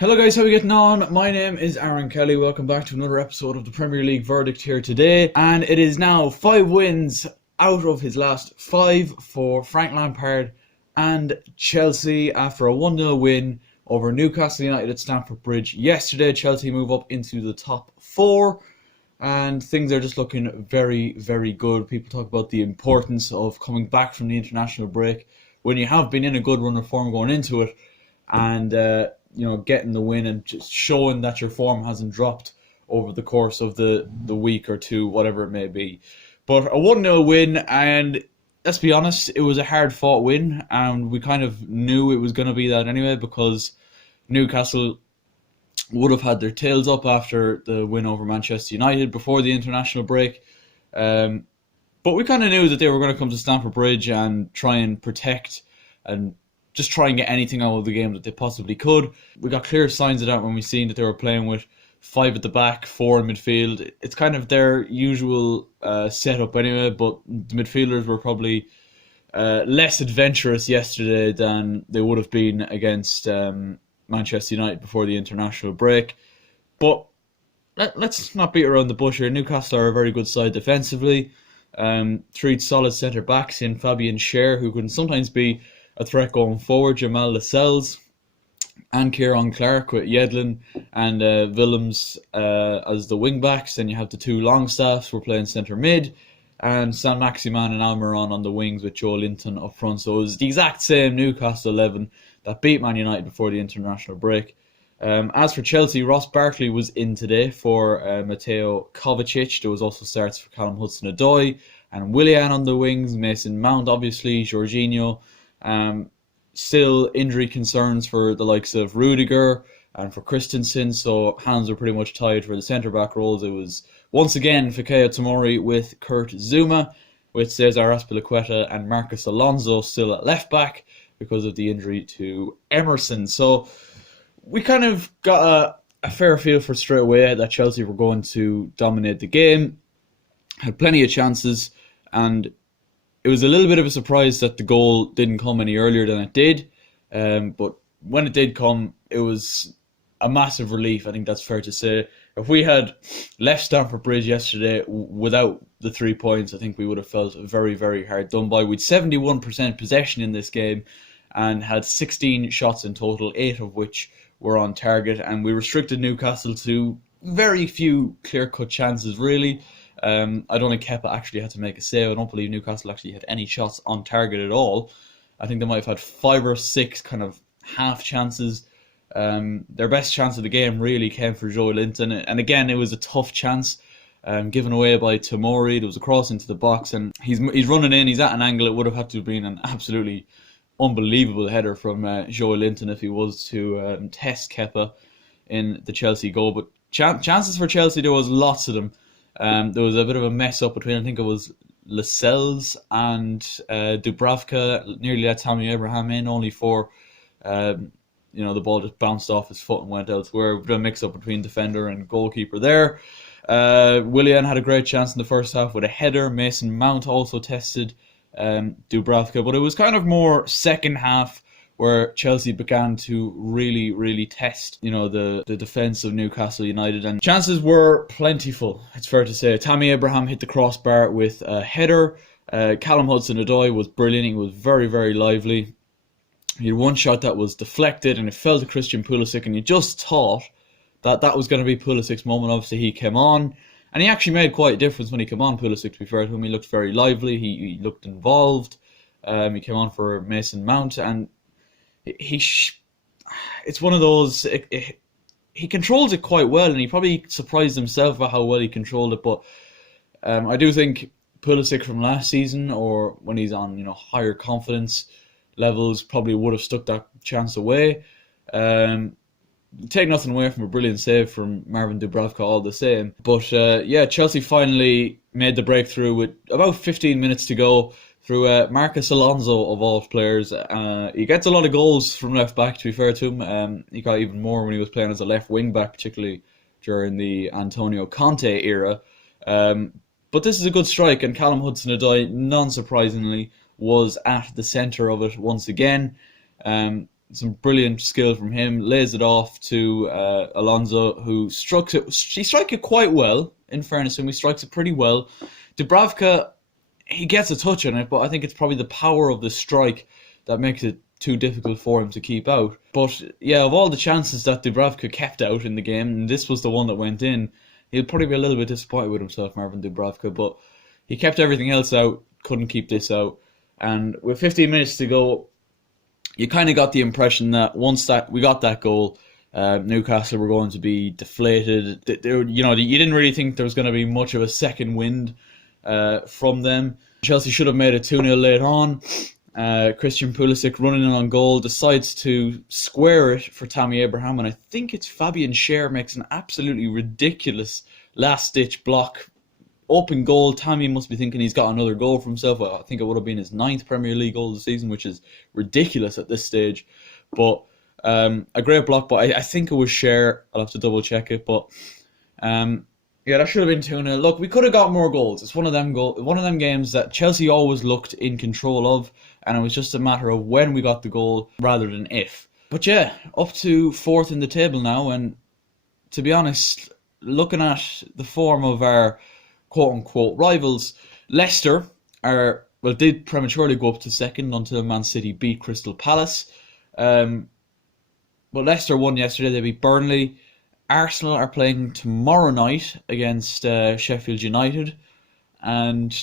Hello guys, how are we getting on? My name is Aaron Kelly. Welcome back to another episode of the Premier League Verdict here today. And it is now 5 wins out of his last 5 for Frank Lampard and Chelsea after a 1-0 win over Newcastle United at Stamford Bridge yesterday. Chelsea move up into the top 4 and things are just looking very, very good. People talk about the importance of coming back from the international break when you have been in a good run of form going into it and getting the win and just showing that your form hasn't dropped over the course of the week or two, whatever it may be. But a 1-0 win, and let's be honest, it was a hard fought win, and we kind of knew it was going to be that anyway, because Newcastle would have had their tails up after the win over Manchester United before the international break. But we kind of knew that they were going to come to Stamford Bridge and try and protect and just try and get anything out of the game that they possibly could. We got clear signs of that when we seen that they were playing with 5 at the back, 4 in midfield. It's kind of their usual setup anyway, but the midfielders were probably less adventurous yesterday than they would have been against Manchester United before the international break. But let's not beat around the bush here. Newcastle are a very good side defensively. 3 solid centre-backs in Fabian Schär, who can sometimes be a threat going forward, Jamal Lascelles and Kieran Clark with Yedlin and Willems as the wing backs. Then you have the 2 Longstaffs were playing centre mid, and San Maximan and Almiron on the wings with Joe Linton up front. So it was the exact same Newcastle 11 that beat Man United before the international break. As for Chelsea, Ross Barkley was in today for Mateo Kovacic. There was also starts for Callum Hudson-Odoi and Willian on the wings, Mason Mount obviously, Jorginho. Still injury concerns for the likes of Rudiger and for Christensen, so hands are pretty much tied for the centre-back roles. It was once again Fikayo Tomori with Kurt Zouma, with Cesar Azpilicueta and Marcus Alonso still at left-back because of the injury to Emerson. So we kind of got a fair feel for straight away that Chelsea were going to dominate the game, had plenty of chances, and it was a little bit of a surprise that the goal didn't come any earlier than it did. But when it did come, it was a massive relief. I think that's fair to say. If we had left Stamford Bridge yesterday without the 3 points, I think we would have felt very, very hard done by. We'd 71% possession in this game and had 16 shots in total, 8 of which were on target. And we restricted Newcastle to very few clear-cut chances, really. I don't think Kepa actually had to make a save. I don't believe Newcastle actually had any shots on target at all. I think they might have had 5 or 6 kind of half chances. Their best chance of the game really came for Joe Linton. And again, it was a tough chance given away by Tomori. There was a cross into the box and he's running in. He's at an angle. It would have had to have been an absolutely unbelievable header from Joe Linton if he was to test Kepa in the Chelsea goal. But chances for Chelsea, there was lots of them. There was a bit of a mess up between, I think it was Lascelles and Dubravka, nearly let Tammy Abraham in, only for the ball just bounced off his foot and went elsewhere. A bit of a mix up between defender and goalkeeper there. Willian had a great chance in the first half with a header. Mason Mount also tested Dubravka, but it was kind of more second half where Chelsea began to really, really test, the defence of Newcastle United. And chances were plentiful, it's fair to say. Tammy Abraham hit the crossbar with a header. Callum Hudson-Odoi was brilliant. He was very, very lively. He had one shot that was deflected and it fell to Christian Pulisic, and you just thought that was going to be Pulisic's moment. Obviously, he came on, and he actually made quite a difference when he came on, Pulisic, to be fair to him. He looked very lively. He looked involved. He came on for Mason Mount, and it's one of those, he controls it quite well, and he probably surprised himself at how well he controlled it. But I do think Pulisic from last season, or when he's on higher confidence levels, probably would have stuck that chance away. Take nothing away from a brilliant save from Marvin Dubravka all the same. But Chelsea finally made the breakthrough with about 15 minutes to go through Marcus Alonso, of all players. He gets a lot of goals from left back, to be fair to him. He got even more when he was playing as a left wing back, particularly during the Antonio Conte era. But this is a good strike, and Callum Hudson-Odoi, non-surprisingly, was at the centre of it once again. some brilliant skill from him, lays it off to Alonso, who strikes it. She strikes it quite well, in fairness to him. He strikes it pretty well. Dubravka, he gets a touch on it, but I think it's probably the power of the strike that makes it too difficult for him to keep out. But yeah, of all the chances that Dubravka kept out in the game, and this was the one that went in, he'll probably be a little bit disappointed with himself, Marvin Dubravka, but he kept everything else out, couldn't keep this out. And with 15 minutes to go, you kind of got the impression that once that we got that goal, Newcastle were going to be deflated. You didn't really think there was going to be much of a second wind from them. Chelsea should have made it 2-0 late on. Christian Pulisic running in on goal, decides to square it for Tammy Abraham, and I think it's Fabian Schär makes an absolutely ridiculous last-ditch block. Open goal. Tammy must be thinking he's got another goal for himself. Well, I think it would have been his 9th Premier League goal of the season, which is ridiculous at this stage. But a great block, but I think it was Schär. I'll have to double check it, but yeah, that should have been 2-0. Look, we could have got more goals. It's one of them games that Chelsea always looked in control of, and it was just a matter of when we got the goal rather than if. But yeah, up to 4th in the table now, and to be honest, looking at the form of our quote-unquote rivals, Leicester did prematurely go up to 2nd until Man City beat Crystal Palace. But Leicester won yesterday. They beat Burnley. Arsenal are playing tomorrow night against Sheffield United. And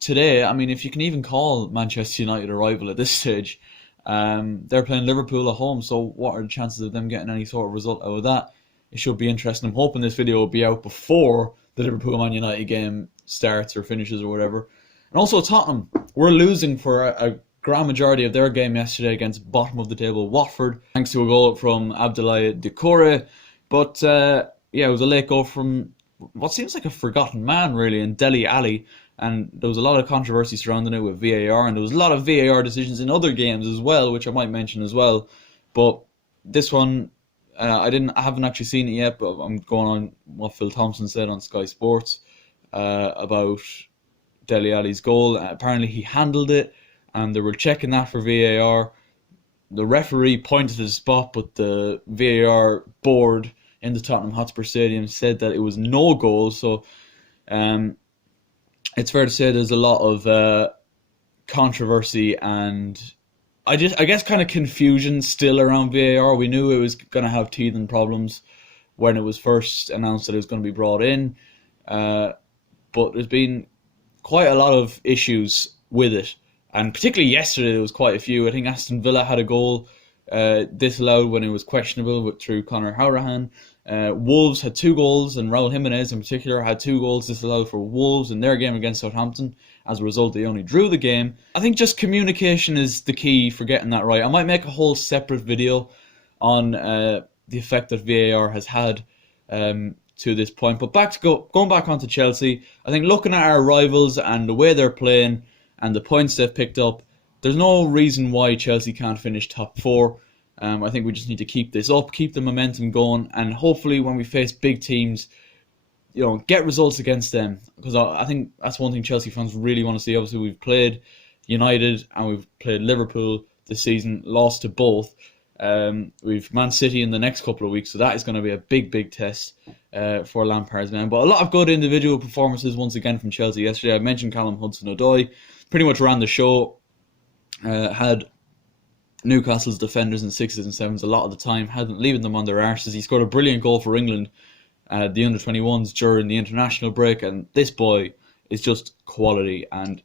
today, I mean, if you can even call Manchester United a rival at this stage, they're playing Liverpool at home. So what are the chances of them getting any sort of result out of that? It should be interesting. I'm hoping this video will be out before the Liverpool-Man United game starts or finishes or whatever. And also Tottenham, we're losing for a grand majority of their game yesterday against bottom of the table Watford, thanks to a goal from Abdoulaye Doucouré. But yeah, it was a late goal from what seems like a forgotten man really, in Dele Alli. And there was a lot of controversy surrounding it with VAR, and there was a lot of VAR decisions in other games as well, which I might mention as well. But this one, I haven't actually seen it yet, but I'm going on what Phil Thompson said on Sky Sports about Dele Alli's goal. Apparently he handled it, and they were checking that for VAR. The referee pointed to the spot, but the VAR board in the Tottenham Hotspur Stadium said that it was no goal. So it's fair to say there's a lot of controversy and I guess kind of confusion still around VAR. We knew it was going to have teething problems when it was first announced that it was going to be brought in, but there's been quite a lot of issues with it, and particularly yesterday there was quite a few. I think Aston Villa had a goal disallowed when it was questionable through Conor Hourihane. Wolves had 2 goals, and Raul Jimenez in particular had 2 goals disallowed for Wolves in their game against Southampton. As a result, they only drew the game. I think just communication is the key for getting that right. I might make a whole separate video on the effect that VAR has had to this point. But going back onto Chelsea, I think looking at our rivals and the way they're playing and the points they've picked up, there's no reason why Chelsea can't finish top 4. I think we just need to keep this up, keep the momentum going, and hopefully when we face big teams, get results against them. Because I think that's one thing Chelsea fans really want to see. Obviously, we've played United and we've played Liverpool this season, lost to both. We've Man City in the next couple of weeks, so that is going to be a big test for Lampard's men. But a lot of good individual performances once again from Chelsea yesterday. I mentioned Callum Hudson-Odoi, pretty much ran the show, had Newcastle's defenders in 6s and 7s a lot of the time, leaving them on their arses. He scored a brilliant goal for England, the under-21s during the international break, and this boy is just quality. And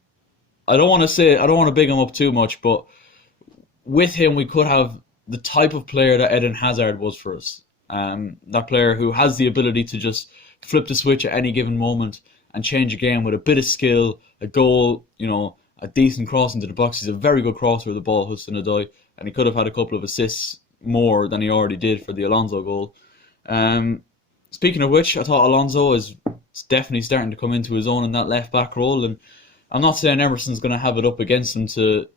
I don't want to big him up too much, but with him we could have the type of player that Eden Hazard was for us. That player who has the ability to just flip the switch at any given moment and change a game with a bit of skill, a goal, a decent cross into the box. He's a very good crosser of the ball, Hudson-Odoi, and he could have had a couple of assists more than he already did for the Alonso goal. Speaking of which, I thought Alonso is definitely starting to come into his own in that left-back role, and I'm not saying Emerson's going to have it up against him to,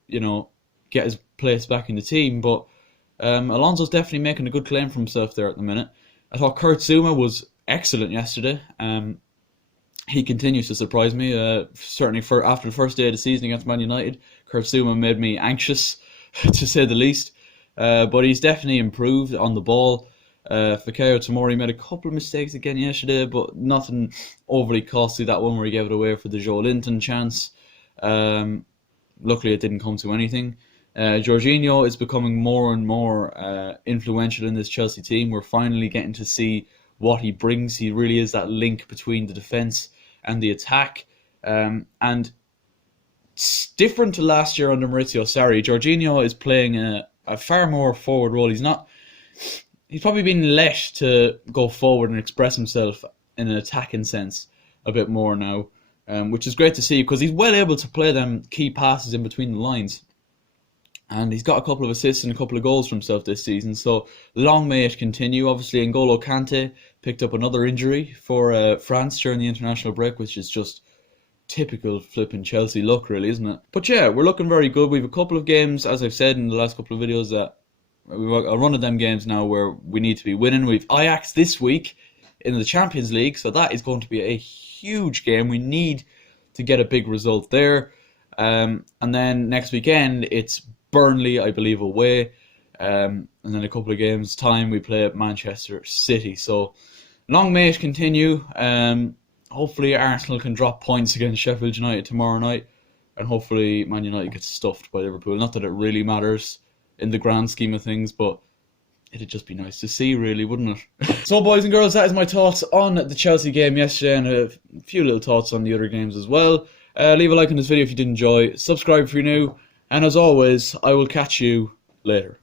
get his place back in the team, but Alonso's definitely making a good claim for himself there at the minute. I thought Kurt Zouma was excellent yesterday. He continues to surprise me. Certainly after the first day of the season against Man United, Kurt Zouma made me anxious, to say the least. but he's definitely improved on the ball. Fikayo Tomori made a couple of mistakes again yesterday, but nothing overly costly. That one where he gave it away for the Joe Linton chance. Luckily, it didn't come to anything. Jorginho is becoming more and more influential in this Chelsea team. We're finally getting to see what he brings. He really is that link between the defence and the attack. And it's different to last year under Maurizio Sarri. Jorginho is playing a far more forward role. He's probably been let to go forward and express himself in an attacking sense a bit more now, which is great to see because he's well able to play them key passes in between the lines. And he's got a couple of assists and a couple of goals for himself this season, so long may it continue. Obviously, N'Golo Kante picked up another injury for France during the international break, which is just typical flipping Chelsea luck, really, isn't it? But yeah, we're looking very good. We have a couple of games, as I've said in the last couple of videos, that we've a run of them games now where we need to be winning. We've Ajax this week in the Champions League, so that is going to be a huge game. We need to get a big result there. And then next weekend, it's Burnley, I believe, away. And then a couple of games' time, we play at Manchester City. So long may it continue. Hopefully Arsenal can drop points against Sheffield United tomorrow night. And hopefully Man United gets stuffed by Liverpool. Not that it really matters in the grand scheme of things, but it'd just be nice to see, really, wouldn't it? So, boys and girls, that is my thoughts on the Chelsea game yesterday, and a few little thoughts on the other games as well. Leave a like on this video if you did enjoy. Subscribe if you're new. And as always, I will catch you later.